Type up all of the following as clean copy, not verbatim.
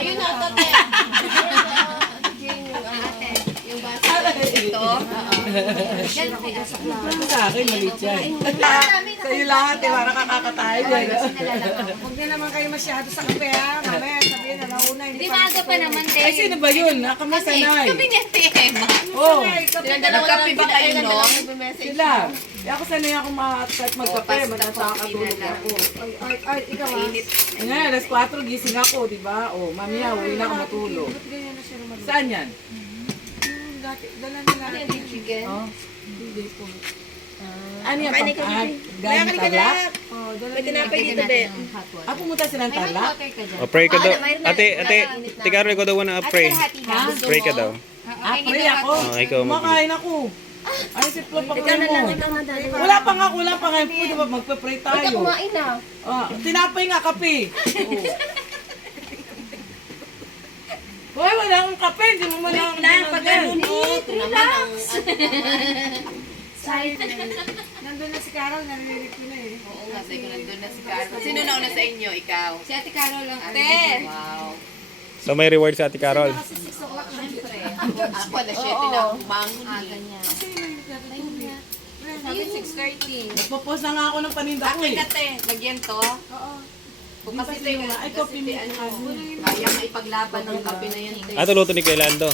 Ayun na, ate. Yung basa. Ito. Sa akin, maliit yan. Sa'yo lahat, para kakakatayo dyan. Huwag na naman kayo masyado sa kape ha. Mamaya sabihin na nauna. Hindi maaga pa naman, te. Ay, sino ba yun? Kami sanay. Kami niya, te. Oh, Nagkape ba kayo, no? sila. Ako sanay ako magkape, magkakatulog ako. Ay, ikaw ha. Ngayon, alas 4 gising ako, di ba? Oh, mamaya, uwi na ako matulog. Ganyan na siya naman. Saan yan? Dati, dala nila. Chicken. Oh, hindi po. Ano yan, pang-art? Galing Tarlac? Oh, dala May nila. tinapay dito, be. Pumunta silang Tarlac? Pray ka daw. Ate, Tikaro, ikaw daw na pray. Pray ka daw. Pray ako. Ikaw Kumakain ako. Ay, si Flo, pakain mo. Wala pa nga. Di ba, magpa-pray tayo. Kumain na. Tinapay nga, kape. Hoy, wala akong kape. Hindi mo man lang. Relax. Nandun na si Carol, naririnig ko na eh. Oo nga, sabi ko nandun na si Carol. Sino nauna sa inyo? Ikaw? Si Ate Carol lang. Ate! Wow. So may reward sa Ate Carol. Kasi 6 o'clock na. Siyempre. Ako na 7 na umangon. Aga niya. Kasi narinig natin tubig. Sabi 6:30. Nagpo-post na nga ako ng paninda ko eh. Ate, lagyan to. Oo. Kung kasi tayo, Ay, kopi mo. kaya nga ipaglaban ng kape na yan. Ato luto ni Kuya Lando.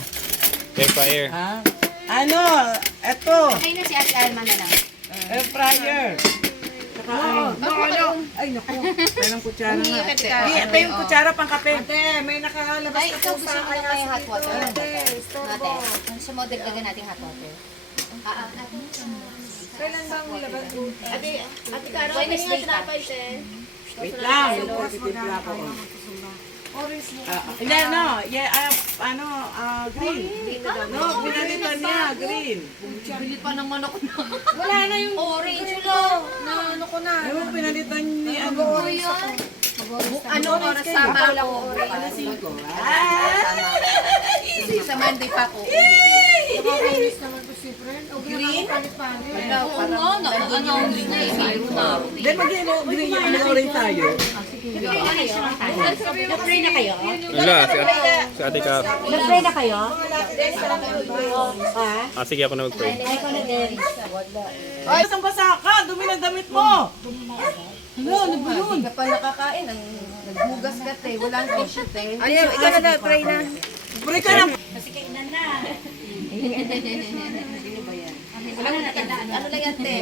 Air fryer. Ha? Ano? Eto. Okay na si Ate Alma na lang. Air fryer. Saka ay, naku. Mayroong kutsara nga. Ito yung kutsara pang kape. Ate, may nakalabas Ay, na ikaw po gusto sa mo na may hot water? Ate, Ate, storbo. sa model dagan nating hot water. Kailan ba ang labas mo? Ate Carol, Wednesday tinapay din. Wait lang. Bukas Titipla magkano ko. kayo magsusumba. Orange mo. Hindi, no. Yeah, green. No, pinalitan niya. Green. Bili pa naman ako na. Wala na yung Orange lang. na ano ko na. Ano, pinalitan ni ano. Ano oras sama ako? Alas 5. Sa Monday pa ako. Nakakainis naman to si friend. O green? Palit-palit. Oo nga, naka-announce na eh. Mayroon na. Then mag-ano, green yung orange tayo. Nag-pray na kayo? Wala, si Ate Carol. Nag-pray na kayo? Sige ako na mag-pray. Ay, isang basa ka. Dumi ng damit mo. Ano, ano ba yun? Hindi ka pa nakakain. Naghugas ka te. Walang tissue te. Ayaw, ikaw na pray na. Pray ka na. Ano lang yan te?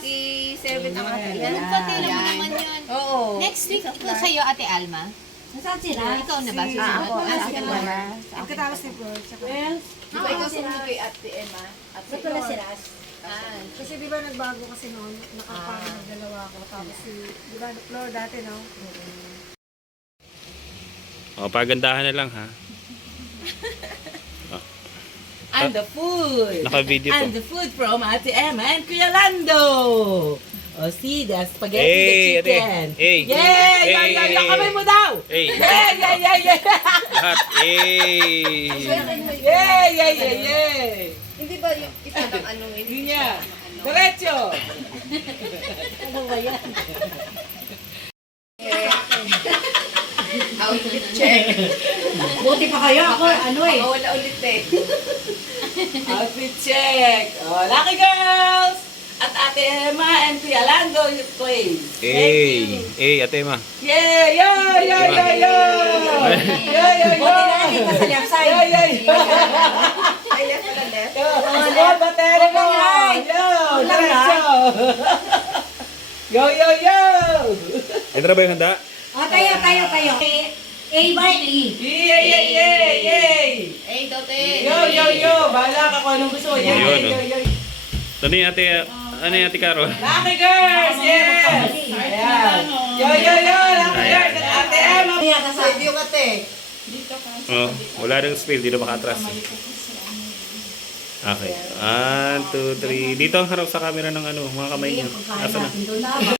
I-serve ng ate. Nagpatira mo naman yun. Oo. Next week ko sa'yo, Ate Alma. Nasaan sila? Ikaw na ba? Ako. Susunod? Ako na. Pagkatapos ni Flor. Di ba ikaw sumunod kay Ate Emma? Ate Emma. Kasi di ba nagbago kasi noon, nakaparang nagdalawa ako. Tapos si, di ba, Flor dati, no? Pagandahan na lang ha. And the food. Naka-video And to. the food from Ate Emma and Kuya Lando. Oh, see, the spaghetti, Hey, the chicken. ate. Hey. Yay! Hey, Yay! Yay! hey. Kamay mo daw! Hey. Yay! Yay! Yay! Yay! Lahat. Yay! Yay! Yay! Yay! Hindi ba yung ito ng ano? Hindi niya. Diretso! Outfit check. Buti pa kayo ako, ano eh. Wala ulit eh. Outfit check! Oh, lucky girls! At Ate Emma and Kuya Lando, you play. Ate Emma. Yay! Yo! Yo! Yo! Yo! Yo! Yo! Yo! Sa left side. Yo! Yo! Yo! Ay, left pala left. Yo! Batero mo! Yo! Diretso! Yo! Yo! Yo! Ito na ba yung handa? O, tayo. A by E. Yay! Yay! Yay! Yay! Ay, dote. Yo! Yo! Yo! Bahala ka kung anong gusto. Yay! Ayun, Yo! Yo! Ano yung Ate Carol? Lucky girls! Yes! Ayan! Yo! Yo! Yo! Lucky girls! At Ate Emma! Review ka te. Oh, wala rin spill, dito makatras. Okay. 1, 2, 3. Dito ang harap sa camera ng ano, mga kamay niyo. Asa na?